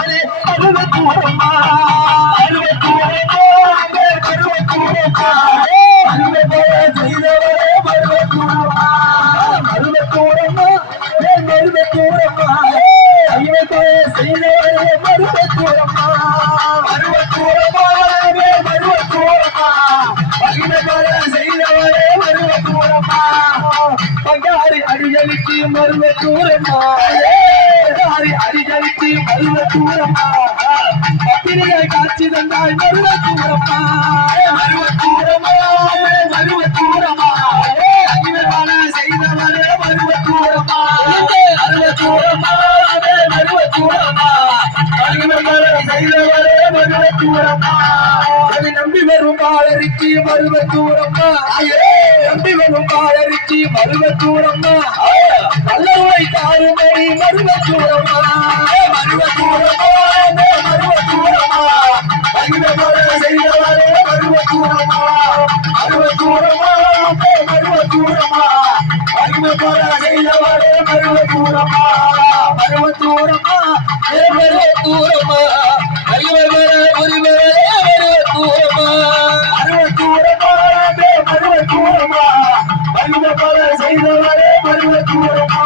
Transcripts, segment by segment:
அருவத்தூரம்மா அருவத்தூரம்மா அருவத்தூரம்மா அருமை போல செய்தவரே மருவத்தூரம்மா மருவத்தூரம்மா மருவத்தூரம்மா அருமை போல செய்தவரே மருவத்தூரம்மா மருவத்தூரம்மா மருவத்தூரம்மா அருமை போல செய்தவரே மருவத்தூரம்மா பங்காரி அடிகளுக்கு மருவத்தூரம்மா அடிகளுக்கு மருவத்தூரம்மா பத்திரிகை காட்சி தந்தால் மருவத்தூரம்மா மருவத்தூரம்மா மருவத்தூரம்மா அகிலவான செய்தவரே மருவத்தூரம்மா மருவத்தூரம்மா மருவத்தூரம்மா அகிலவான செய்தவரே மருவத்தூரம்மா அதை நம்பி வரும் பாலரிக்கு மருவத்தூரம்மா நம்பி வரும் பாலரிக்கு மருவத்தூரம்மா நல்லவை தாருமணி மருவத்தூரம்மா மருவத்தூரம்மா மருவத்தூரம்மா அகிலவான செய்தவரே மருவத்தூரம்மா மருவத்தூரம்மா மருவத்தூரம்மா அகிலவான செய்தவரே மருவத்தூரம்மா மருவத்தூரம்மா மருவத்தூரம்மா அகிலவான உரிமையே மருவத்தூரம்மா மருவத்தூரம்மா மருவத்தூரம்மா அகிலவான செய்தவரே மருவத்தூரம்மா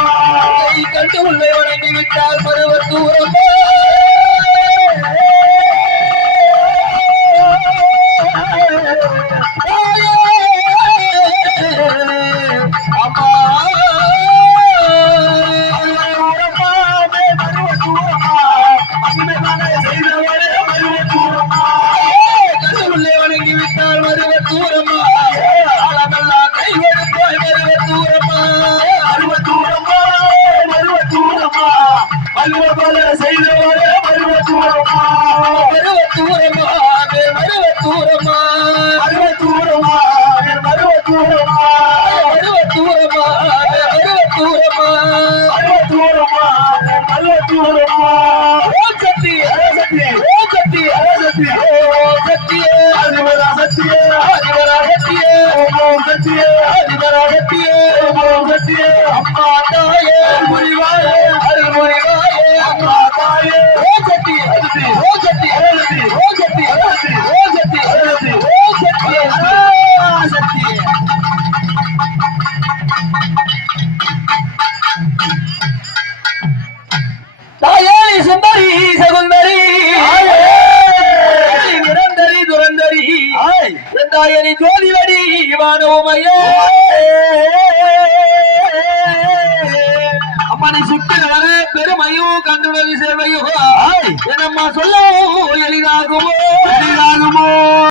கண்டு உள்ளே வணங்கி விட்டால் மருவத்தூரம்மா செய்தவரே மருவத்தூரம்மா மருவத்தூரம்மா மருவத்தூரம்மா மருவத்தூரம்மா மருவத்தூரம்மா மருவத்தூரம்மா மருவத்தூரம்மா மருவத்தூரம்மா மருவத்தூரம்மா ஓம் சக்தி சக்தி ஓம் சக்தி சக்தி ஓம் சக்தி அதிபரா சக்தி அதிபரா சக்தி ஓம் சக்தி அதிபரா சக்தி ஓம் சக்தி அம்மா தாயே முறிவாயே அருள்முறிவாயே அம்மா தாயே ஓம் சக்தி அதிபதி ஓம் சக்தி அதிபதி ஓம் சக்தி அதிபதி ஓம் சக்தி அதிபதி ஓம் சக்தி சக்தி தாயே சுந்தரி சகுந்தரி நிரந்தரி துரந்தரி தாயனி ஜோதிவடி வானோமையே அம்மனை சுட்டு வர பெருமையும் கண்டுணர்வு சேவையும் என்னம்மா சொல்ல எளிதாகுமோ எளிதாகுமோ